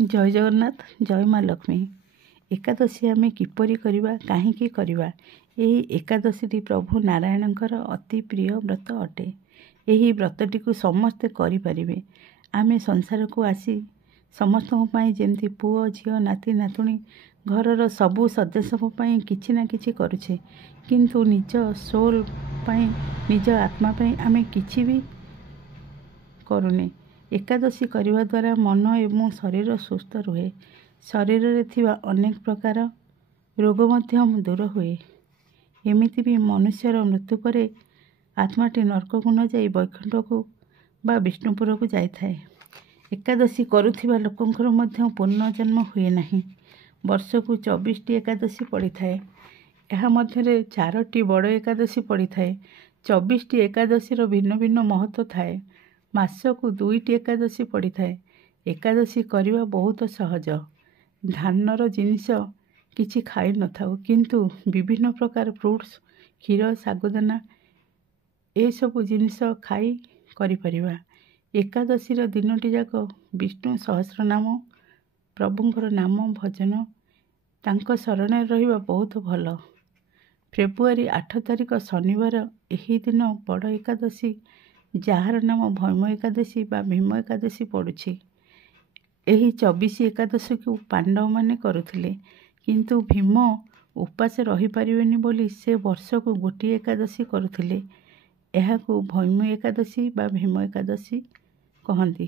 जय जगन्नाथ जय माँ लक्ष्मी। एकादशी आमे किपरि करिबा काहींकि करिबा। एही एकादशी प्रभु नारायणଙ୍କର अति प्रिय व्रत अटे। एही व्रतटिକୁ ସମସ୍ତେ କରିପାରିବେ। आमे संसारକୁ आसी ସମସ୍ତଙ୍କ ପାଇଁ ଯେମିତି ପୁଅ ଝିଅ ନାତି ନାତୁଣୀ ଘରର ସବୁ ସଦସ୍ୟଙ୍କ ପାଇଁ କିଛି ନା କିଛି କରୁଛେ, କିନ୍ତୁ ନିଜ ସୋଲ୍ ପାଇଁ ନିଜ ଆତ୍ମା ପାଇଁ ଆମେ କିଛି ବି କରୁନେ। एकादशी करने द्वारा मन एवं शरीर सुस्थ रुहे। शरीर रे थिबा अनेक प्रकार रोग मध्य दूर हुए। एमिति भी मनुष्यर मृत्यु पर आत्माटी नरक को न जाई वैकुंठ को बा विष्णुपुर को जाई थाए। एकादशी करुथिबा लोकंकर मध्य पुनर्जन्म हुए नहीं। वर्ष को 24टी एकादशी पड़ी थाए। यह मध्य 4टी बड़ एकादशी पड़ी थाए। 24टी एकादशी भिन्न भिन्न महत्व थाए। मासकू 2टी एकादशी पड़ी थाए। एकादशी करवा बहुत सहज। धानर जिनिस किछि खाई न थाउ, किंतु विभिन्न प्रकार फ्रूट्स क्षीर सागुदाना ए सबु जिनिस खाई करि परिबा। एकादशी दिनटी जाक विष्णु सहस्र नाम प्रभुंकर नाम भजन तांको शरण रहिबा बहुत भल। फेब्रुआरी 8 तारिख शनिवार एही दिन बड़ एकादशी जार नाम भैम एकादशी बा भीम एकादशी पड़ुछि। एही 24 एकादशी को पांडव माने करुथिले, किंतु भीम उपास रही परिवेनी बोली से वर्ष को गोटे एकादशी करुथिले। एहाकू भैम एकादशी बा भीम एकादशी कहंती।